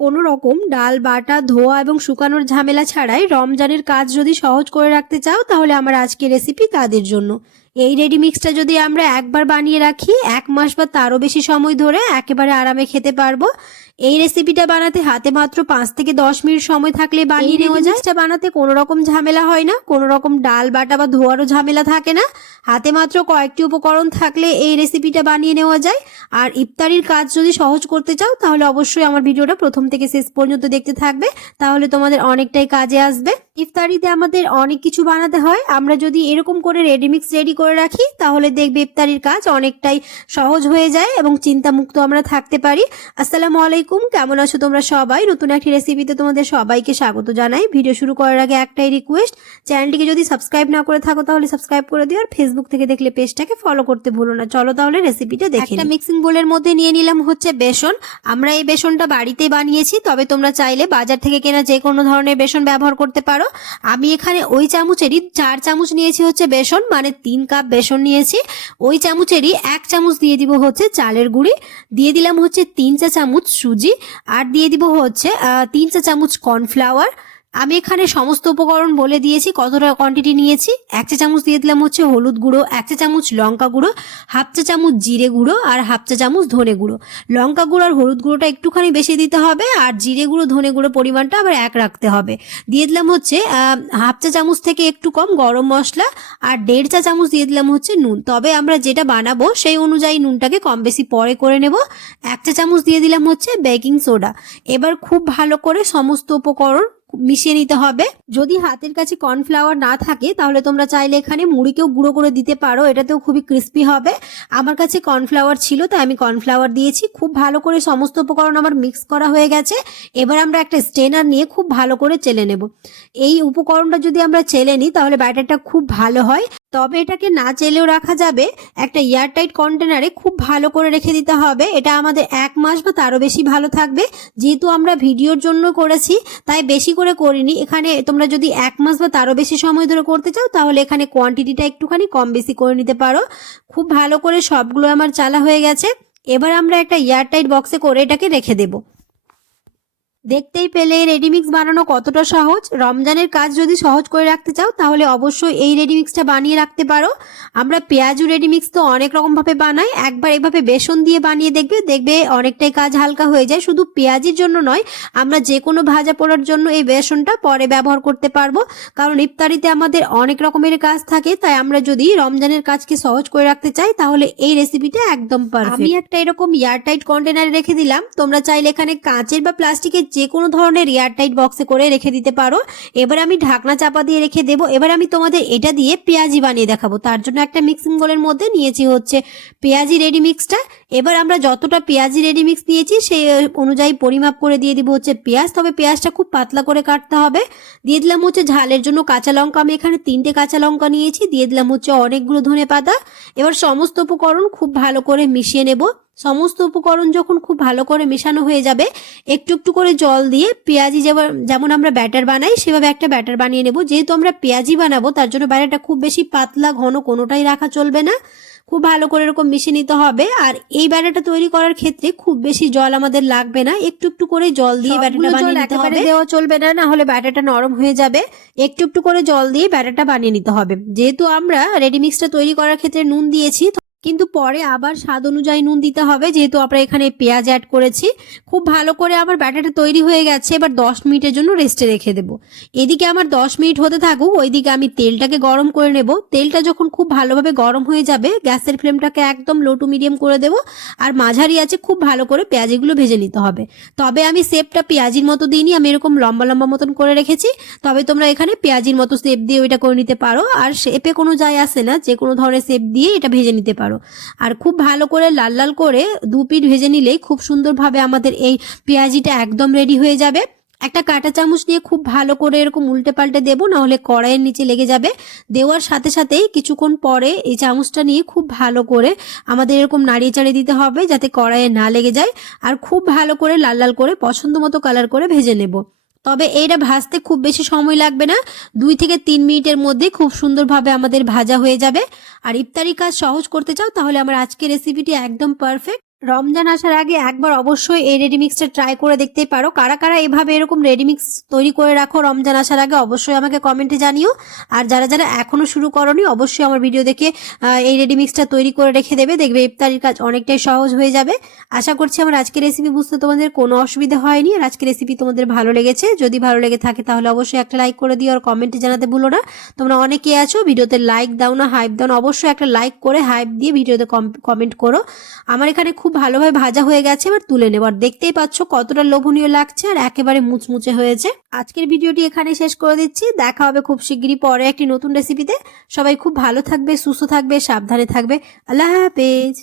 কোনো রকম ডাল, বাটা, ধোয়া এবং শুকানোর ঝামেলা ছাড়াই রমজানের কাজ যদি সহজ করে রাখতে চাও, তাহলে আমার আজকের রেসিপি তাদের জন্য। এই রেডি মিক্সটা যদি আমরা একবার বানিয়ে রাখি, এক মাস বা তারও বেশি সময় ধরে একেবারে আরামে খেতে পারব। এই রেসিপিটা বানাতে হাতে মাত্র পাঁচ থেকে দশ মিনিট সময় থাকলে বানিয়ে নেওয়া যায়। এটা বানাতে কোনো রকম ঝামেলা হয় না কোনো রকম ডাল বাটা বা ধোয়ারও ঝামেলা থাকে না। হাতে মাত্র কয়েকটি উপকরণ থাকলে এই রেসিপিটা বানিয়ে নেওয়া যায়। আর ইফতারির কাজ যদি সহজ করতে চাও তাহলে অবশ্যই আমার ভিডিওটা প্রথম থেকে শেষ পর্যন্ত দেখতে থাকবে। তাহলে তোমাদের অনেকটাই কাজে আসবে। ইফতারিতে আমাদের অনেক কিছু বানাতে হয়। আমরা যদি এরকম করে রেডিমিক্স রেডি করে রাখি তাহলে দেখবে ইফতারির কাজ অনেকটাই সহজ হয়ে যায় এবং চিন্তামুক্ত আমরা থাকতে পারি। আসসালামু আলাইকুম কেমন আছো তোমরা সবাই? নতুন একটি রেসিপিতে তোমাদের সবাইকে স্বাগত জানাই। ভিডিও শুরু করার আগে একটাই রিকোয়েস্ট চ্যানেলটিকে যদি সাবস্ক্রাইব না করে থাকো তাহলে সাবস্ক্রাইব করে দিও। আর ফেসবুক থেকে দেখলে পেজটাকে ফলো করতে ভুলো না। চলো তাহলে রেসিপিটা দেখে একটা মিক্সিং বোলের মধ্যে নিয়ে নিলাম হচ্ছে বেসন। আমরা এই বেসনটা বাড়িতে বানিয়েছি তবে তোমরা চাইলে বাজার থেকে কেনা যে কোনো ধরনের বেসন ব্যবহার করতে পারো। আমি এখানে ওই চামচেরই চার চামচ নিয়েছি হচ্ছে বেসন মানে তিন কাপ বেসন নিয়েছি। ওই চামচেরই এক চামচ দিয়ে দিব হচ্ছে চালের গুঁড়ি, দিয়ে দিলাম হচ্ছে তিন চা চামচ সুজি, আর দিয়ে দিব হচ্ছে তিন চা চামচ কর্নফ্লাওয়ার আমি এখানে সমস্ত উপকরণ বলে দিয়েছি, কতটা কোয়ান্টিটি নিয়েছি। এক চা চামচ দিয়ে দিলাম হচ্ছে হলুদ গুঁড়ো, এক চা চামচ লঙ্কা গুঁড়ো, হাফ চা চামচ জিরে গুঁড়ো আর হাফ চা চামচ ধনে গুঁড়ো। লঙ্কা গুঁড়ো আর হলুদ গুঁড়োটা একটুখানি বেশি দিতে হবে আর জিরে গুঁড়ো, ধনে গুঁড়ো পরিমাণটা আবার এক রাখতে হবে। দিয়ে দিলাম হচ্ছে হাফ চা চামচ থেকে একটু কম গরম মশলা আর দেড় চা চামচ দিয়ে দিলাম হচ্ছে নুন। তবে আমরা যেটা বানাবো সেই অনুযায়ী নুনটাকে কম বেশি পরে করে নেব। এক চা চামচ দিয়ে দিলাম হচ্ছে বেকিং সোডা। এবার খুব ভালো করে সমস্ত উপকরণ মিশিয়ে নিতে হবে। যদি হাতের কাছে কর্নফ্লাওয়ার না থাকে, তাহলে তোমরা চাইলে এখানে মুড়িকেও গুঁড়ো করে দিতে পারো। এটাতেও খুবই ক্রিস্পি হবে। আমার কাছে কর্নফ্লাওয়ার ছিল, তাই আমি কর্নফ্লাওয়ার দিয়েছি। খুব ভালো করে সমস্ত উপকরণ আমার মিক্স করা হয়ে গেছে। এবার আমরা একটা স্টেনার নিয়ে খুব ভালো করে চেলে নেব। এই উপকরণটা যদি আমরা চেলে নিই, তাহলে ব্যাটারটা খুব ভালো হয়। তবে এটাকে না চেলেও রাখা যাবে। একটা এয়ারটাইট কন্টেনারে খুব ভালো করে রেখে দিতে হবে। এটা আমাদের এক মাস বা তারও বেশি ভালো থাকবে। যেহেতু আমরা ভিডিওর জন্য করেছি, তাই বেশি করে করিনি। এখানে তোমরা যদি এক মাস বা তারও বেশি সময় ধরে করতে চাও, তাহলে এখানে কোয়ান্টিটিটা একটুখানি কম বেশি করে নিতে পারো। খুব ভালো করে সবগুলো আমার চালা হয়ে গেছে। এবার আমরা একটা এয়ারটাইট বক্সে করে এটাকে রেখে দেবো। দেখতেই পেলে রেডিমিক্স বানানো কতটা সহজ। রমজানের কাজ যদি সহজ করে রাখতে চাও, তাহলে অবশ্যই এই রেডিমিক্সটা বানিয়ে রাখতে পারো। আমরা পেঁয়াজু রেডিমিক্স তো অনেক রকমভাবে বানাই। একবার এভাবে বেসন দিয়ে বানিয়ে দেখবে দেখবে অনেকটাই কাজ হালকা হয়ে যায়। শুধু পেঁয়াজির জন্য নয়, আমরা যে কোনো ভাজা পোড়ার জন্য এই বেসনটা পরে ব্যবহার করতে পারব। কারণ ইফতারিতে আমাদের অনেক রকমের কাজ থাকে, তাই আমরা যদি রমজানের কাজকে সহজ করে রাখতে চাই, তাহলে এই রেসিপিটা একদম পারফেক্ট আমি একটা এরকম এয়ারটাইট কন্টেনারে রেখে দিলাম। তোমরা চাইলে এখানে কাঁচের বা প্লাস্টিকের যে কোনো ধরনের এয়ারটাইট বক্সে করে রেখে দিতে পারো। এবার আমি ঢাকনা চাপা দিয়ে রেখে দেবো। এবার আমি তোমাদের এটা দিয়ে পেঁয়াজি বানিয়ে দেখাবো। তার জন্য একটা মিক্সিং বোলের মধ্যে নিয়েছি হচ্ছে পেঁয়াজি রেডি মিক্সটা এবার আমরা যতটা পেঁয়াজি রেডি মিক্স নিয়েছি, সেই অনুযায়ী পরিমাপ করে দিয়ে দিব হচ্ছে পেঁয়াজ। তবে পেঁয়াজটা খুব পাতলা করে কাটতে হবে। দিয়ে দিলাম হচ্ছে ঝালের জন্য কাঁচা লঙ্কা। আমি এখানে তিনটে কাঁচা লঙ্কা নিয়েছি। দিয়ে দিলাম হচ্ছে অনেকগুলো ধনে পাতা। এবার সমস্ত উপকরণ খুব ভালো করে মিশিয়ে নেব। সমস্ত উপকরণ যখন খুব ভালো করে মেশানো হয়ে যাবে একটু একটু করে জল দিয়ে পেঁয়াজি যেমন আমরা ব্যাটার বানাই সেভাবে একটা ব্যাটার বানিয়ে নেব। যেহেতু আমরা পেঁয়াজি বানাবো তার জন্য ব্যাটারটা খুব বেশি পাতলা ঘন কোনোটাই রাখা চলবে না। খুব ভালো করে এরকম মিশিয়ে নিতে হবে। আর এই ব্যাটারটা তৈরি করার ক্ষেত্রে খুব বেশি জল আমাদের লাগবে না। একটু একটু করে জল দিয়ে ব্যাটারটা বানিয়ে নিতে হবে। দেওয়া চলবে না না হলে ব্যাটারটা নরম হয়ে যাবে। একটু একটু করে জল দিয়ে ব্যাটারটা বানিয়ে নিতে হবে। যেহেতু আমরা রেডি মিক্সটা তৈরি করার ক্ষেত্রে নুন দিয়েছি কিন্তু পরে আবার স্বাদ অনুযায়ী নুন দিতে হবে। যেহেতু আমরা এখানে পেঁয়াজ অ্যাড করেছি, খুব ভালো করে আমার ব্যাটারটা তৈরি হয়ে গেছে। এবার দশ মিনিটের জন্য রেস্টে রেখে দেবো। এদিকে আমার দশ মিনিট হতে থাকুক, ওইদিকে আমি তেলটাকে গরম করে নেব। তেলটা যখন খুব ভালোভাবে গরম হয়ে যাবে, গ্যাসের ফ্লেমটাকে একদম লো টু মিডিয়াম করে দেবো। আর মাঝারি আছে, খুব ভালো করে পেঁয়াজিগুলো ভেজে নিতে হবে। তবে আমি শেপটা পেঁয়াজির মতো দিইনি, আমি এরকম লম্বা লম্বা মতন করে রেখেছি। তবে তোমরা এখানে পেঁয়াজির মতো শেপ দিয়ে ওইটা করে নিতে পারো। আর শেপে কোনো যায় আসে না যে কোনো ধরনের শেপ দিয়ে এটা ভেজে নিতে পারো। আর খুব ভালো করে লাল লাল করে দু পিঠ ভেজে নিলেই খুব সুন্দরভাবে আমাদের এই পেঁয়াজিটা একদম রেডি হয়ে যাবে। একটা কাঁটা চামচ নিয়ে খুব ভালো করে এরকম উল্টে পাল্টে দেবো, নাহলে কড়াইয়ের নিচে লেগে যাবে। দেওয়ার সাথে সাথেই কিছুক্ষণ পরে এই চামচটা নিয়ে খুব ভালো করে আমাদের এরকম নাড়িয়ে চাড়িয়ে দিতে হবে, যাতে কড়াইয়ে না লেগে যায়। আর খুব ভালো করে লাল লাল করে পছন্দ মতো কালার করে ভেজে নেব। তবে এইটা ভাজতে খুব বেশি সময় লাগবে না। দুই থেকে তিন মিনিটের মধ্যে খুব সুন্দরভাবে আমাদের ভাজা হয়ে যাবে। আর ইফতারি কাজ সহজ করতে চাও তাহলে আমার আজকের রেসিপিটি একদম পারফেক্ট রমজান আসার আগে একবার অবশ্যই এই রেডিমিক্সটা ট্রাই করে দেখতেই পারো। কারা কারা এভাবে এরকম রেডিমিক্স তৈরি করে রাখো রমজান আসার আগে অবশ্যই আমাকে কমেন্টে জানিও। আর যারা যারা এখনও শুরু করনি, অবশ্যই আমার ভিডিও দেখে এই রেডিমিক্সটা তৈরি করে রেখে দেবে। দেখবে ইফতারির কাজ অনেকটাই সহজ হয়ে যাবে। আশা করছি আমার আজকের রেসিপি বুঝতে তোমাদের কোনো অসুবিধা হয়নি। আর আজকের রেসিপি তোমাদের ভালো লেগেছে। যদি ভালো লেগে থাকে তাহলে অবশ্যই একটা লাইক করে দিও। আর কমেন্টে জানাতে ভুলো না। তোমরা অনেকে আছো, ভিডিওতে লাইক দাও না হাইপ দাও না। অবশ্যই একটা লাইক করে হাইপ দিয়ে ভিডিওতে কমেন্ট করো। আমার এখানে খুব ভালোভাবে ভাজা হয়ে গেছে, এবার তুলে নেব। আর দেখতেই পাচ্ছ কতটা লোভনীয় লাগছে আর একেবারে মুচমুচে হয়েছে। আজকের ভিডিওটি এখানে শেষ করে দিচ্ছি। দেখা হবে খুব শিগগিরই পরে একটি নতুন রেসিপিতে সবাই খুব ভালো থাকবে, সুস্থ থাকবে, সাবধানে থাকবে। আল্লাহ হাফেজ।